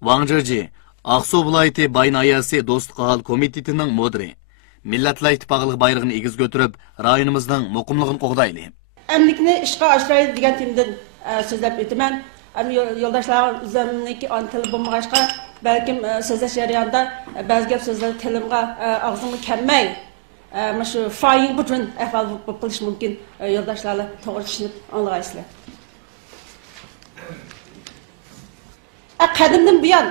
Wang Zheji, Aksu viloyati Baynayasi Dostluq ahol komitetining mudiri. Millatlar ittifoqligi bayrog'ini egiz ko'tarib, rayonimizning muqimligini qo'g'dayli. Amlikni ishga oshiraydi degan timdan so'zlab o'taman. Yo'ldoshlar o'zimniki on tili bo'lmag'achqa, balkim so'zlash jarayonida ba'zi gap so'zlar tilimga og'zimga kelmay, mana shu foying butun ahvol bo'lishi mumkin. Yo'ldoshlarni to'g'ri tushunib anglaysizlar. Qadimdan buyon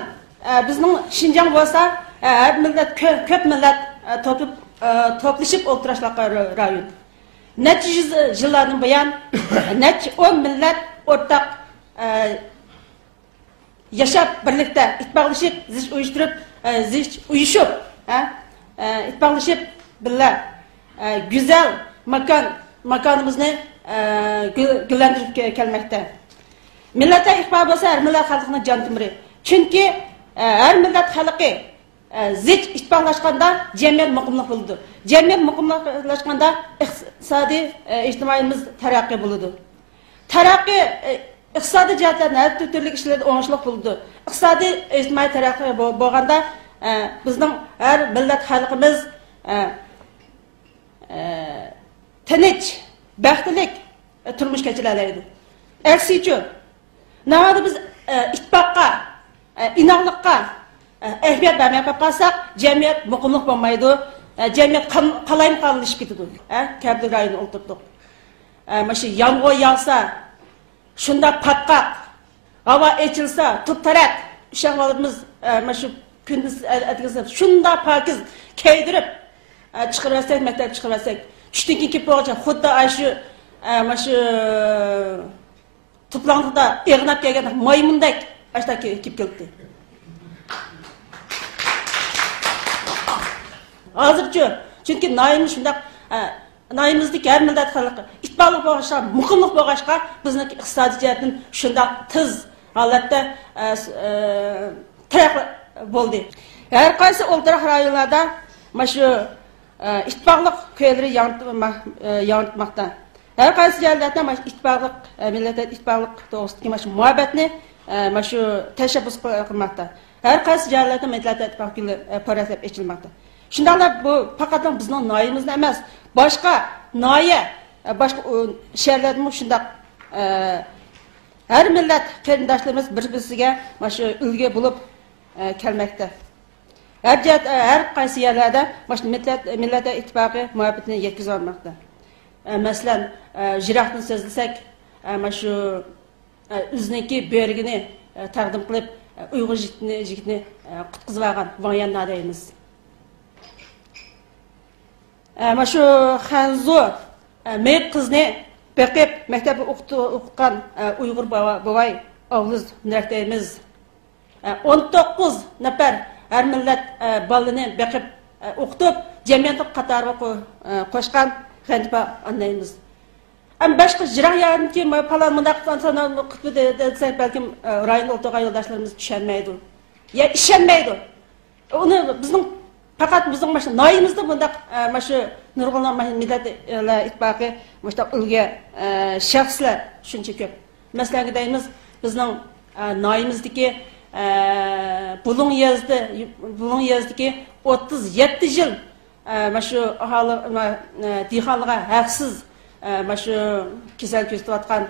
bizning Xinjiang bo'lsa, har millat ko'p millat to'plashib o'tirishlar rayon. Necha yüz yıllardan buyon necha 10 millat o'rtaq yaşab birlikte ittifoqlashib, zich uyushtirib, zich uyushib, ittifoqlashib birga güzel makonimizni gullantirib kelmoqda. Millatlar ittifoqi bo'lsa, har millat xalqining jon tomiri. Chunki har millat xalqi zich ittifoqlashganda jamiyat muqimlik bo'ladi. Jamiyat muqimlashganda iqtisodiy ijtimoiyimiz taraqqiy bo'ladi. Taraqqiy iqtisodiy jihatdan har turli ishlarda o'ngishli bo'ladi. Iqtisodiy ijtimoiy taraqqiy bo'lganda bizning har millat xalqimiz tinch, baxtlik turmush kechiradi. Aksicha, nahotki biz ittifoqqa, inoqlikqa ahamiyat bermay qolsak, jamiyat muqimlik bo'lmaydi. Jamiyat qalayimqonlashib ketadi. Kabir rayonida o'tirdik. Mana shu yomg'ir yog'sa, shunda patqaq, havo ochilsa, tut-tarat, shahvalimiz mana shu kunduz atkazib, shunda pokiz kaydirib chiqarsak, maktab chiqarsak, tushdan keyin kelib bo'lguncha xuddi shu mana shu to'planqida eg'nab kelgan maymundek ashta kelib keldi. Hozircha, chunki noyimiz shundaq, noyimizdagi har millat xalqi ittifoqli bo'lishga, muqimlik bo'lishga bizning iqtisodiy jihatdan shundaq tiz holatda taraqqiy bo'ldi. Har qaysi o'ltiraq rayonlarda mana shu ittifoqlik kuylari yanitmoqda. Har qaysi joylarda mana ittifoqlik, millat ittifoqlik to'g'risidagi mana shu muhabbatni mana shu tashabbus qilmoqda. Har qaysi joylarda millat ittifoqi paratlab ochilmoqda. Shundaqlar bu faqat bizning noyimizni emas, boshqa noya, boshqa shaharlarda shundaq har millat qarindoshlarimiz bir-biriga mana shu ulgu bo'lib kelmoqda. Har qaysi yerlarda mana shu millat ittifoqi muhabbatini yetkazib olmoqda. Masalan, jiroqdan so'zlasak, mana shu o'ziniki bergini taqdim qilib, Uyg'ur yigitni qutqizib olgan Vanyanna deymiz. Mana shu Xanzu mey qizni beqib maktabda o'qigan Uyg'ur bovay o'g'liz naqdaymiz. 19 nafar har millat bolani beqib o'qitib, jamiyat qatoriga qo'shgan Xanfa anlaymiz. Am boshqa jirayanki falan mundaq insonlar qutbi desak balkim rayon o'rtaga yo'ldoshlarimiz tushunmaydi. Ya ishonmaydi. Uni bizning faqat bizning mana shu noyimizda bundaq mana shu nurg'unlar millat ittifoqi mana shu ulga shaxslar shuncha ko'p. Masalan deymiz, bizning noyimizdagi Bulung yezdagi 37 yil mana shu aholi dehqonlarga haqsiz mana shu kasal ko'rsatayotgan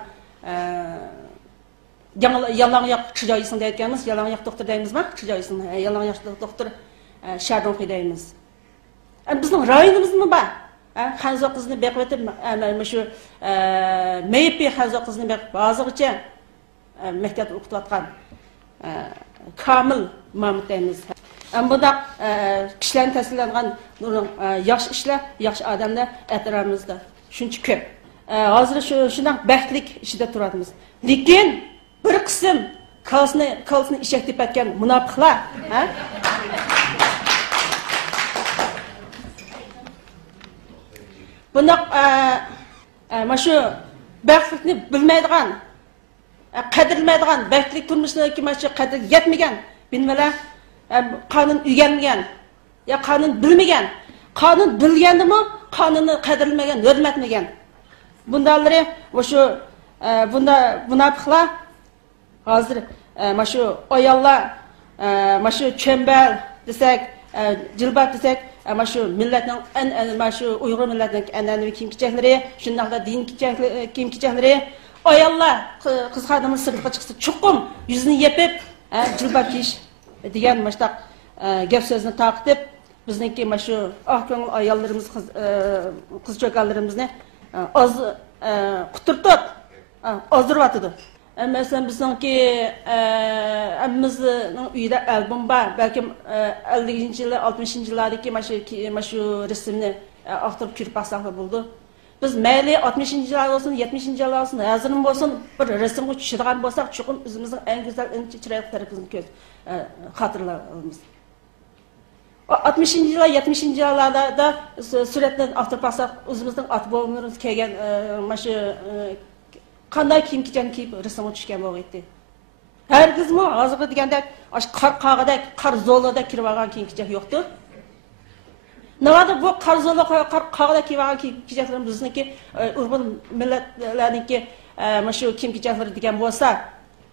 yalangoyoq chijoysin deyotganmiz, yalangoyoq doktor deymizmi? Chijoysin, yalangoyoq doktor Şardon deymiz. Bizning rayonimizmi bor? Xanzo qizni beqib o'tib, mana shu meypi Xanzo qizni beqib hozirgacha maktabda o'qitayotgan Kamil Mamut deymiz. Bunda kishilarning tasvirlangan yaxshi ishlar, yaxshi odamlar atrofimizda shuncha ko'p. Hozir shunday baxtlik ichida turamiz. Lekin bir qism kalsini ishak deb aytgan munofiqlar, bunda mana shu baxtlikni bilmaydigan, qadrlamaydigan, baxtlik turmushdagi mana shu qadr yetmagan, bilmalar qonun o'rganmagan, ya qonun bilmagan, qonun bilgandimi, qonunni qadrlamagan, hurmatmagan. Bundalari shu bunda munofiqlar hozir mana shu ayollar maşu çembel desek, jilbat desek, maşu milletning maşu Uyg'ur milletining an'anaviy kiyim-kechakları, shundaqla din kiyim-kechakları, ayollar qiz xodimlar sirtqa chiqsa chuqum yuzini yepib, jilbat kiyish degan mashtaq gap so'zni taqib bizniki maşu oq ko'ngil ayollarimiz qiz cho'kallarimizni oz quturtib ozdiryotdi. Mesela bizniki hammamizning uyida albom bor. Balki 50-ci yillar, 60-cı yillardagi maşu resimni aqtirib ko'rib baqsaq bo'ldi. Biz mayli 60-cı yillar olsun, 70-ci yillar olsun, hazırın olsun bir resimga tushadigan bo'lsak, chuqur o'zimizning eng go'zal, eng chiroyli tarafimizni ko'z xotirlaymiz. 60-cı yillar, 70-ci yillarda suratdan aqtirib baqsaq, o'zimizning ot-boblarimiz kelgan maşu qanday kiyim-kechak kiyib resimga tushgan bo'ldi. Hargizmi hozirgi degandek, qor qog'idek, qor zo'lida kirib olgan kiyim-kechak yo'qdir. Navada bu qor zo'la qor qog'ida kirib olgan kiyim-kechaklar bizniki Uyg'ur millatlarniki shu kiyim-kechaklari degan bo'lsa,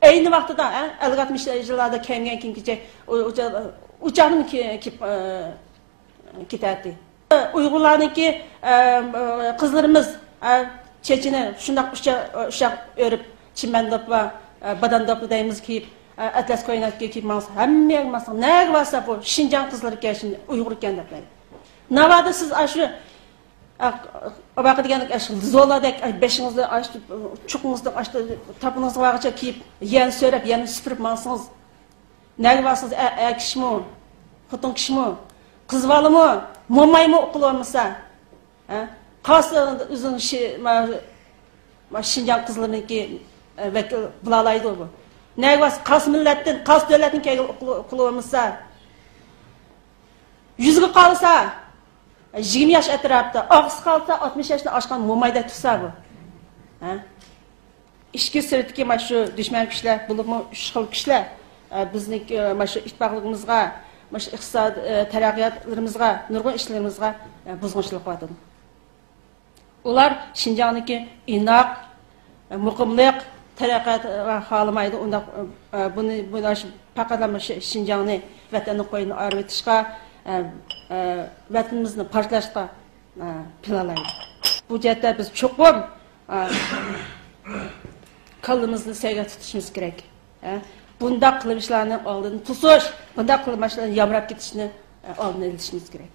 ayni vaqtida 50-60 yillarda kelgan kiyim-kechak uchoqning ketadi. Uyg'urlarniki qizlarimiz Çeçini şundak uşak örüp çimendop ve badandop deyimiz kiyip atlas koyunat kiyip mağaz hemme mağaz ne varsa bu Şincan kızları gelsin Uygur kendine. Ne vardı siz aşı o vakit geldik aşı zoladek beşinizde açtı çukunuzda açtı tapınızda varça kiyip yen söylep yen süpürüp mağazsınız. Ne varsınız kişi mi? Hutun kişi mi? Kız valı mı? Mumay mı okul olmasa? Qası uzun Şinjan kızlarınki vekil bulalaydı bu. Ne var? Qas milletin, qas devletin kelgan okul olmasa, yüzgü qalsa, 20 yaş etrafta, ağız qalsa 60 yaşını aşkan momayda tutsa bu. İşki sırtki şu düşman kişiler, bulunma şıqıl kişiler, bizniki şu ittifaqlığımızga, şu iqtisad taraqqiyotlarimizga, nurg'un ishlarimizga buzg'unchilik qiladi. Ular Şinjan'daki inoq, muqimlik, taraqqiyot xohlamaydi. Unda buni faqat Şinjan'ni vatanning qo'yini ayirib etishga, vatanimizni parchlashga planlaydi. Bu jihatda biz cho'qim qalbimizni sevgi tutishimiz kerak. Bundaq qilmishlarning oldini tusish, bundaq qilmishlarning yamrab ketishini oldini olishimiz kerak.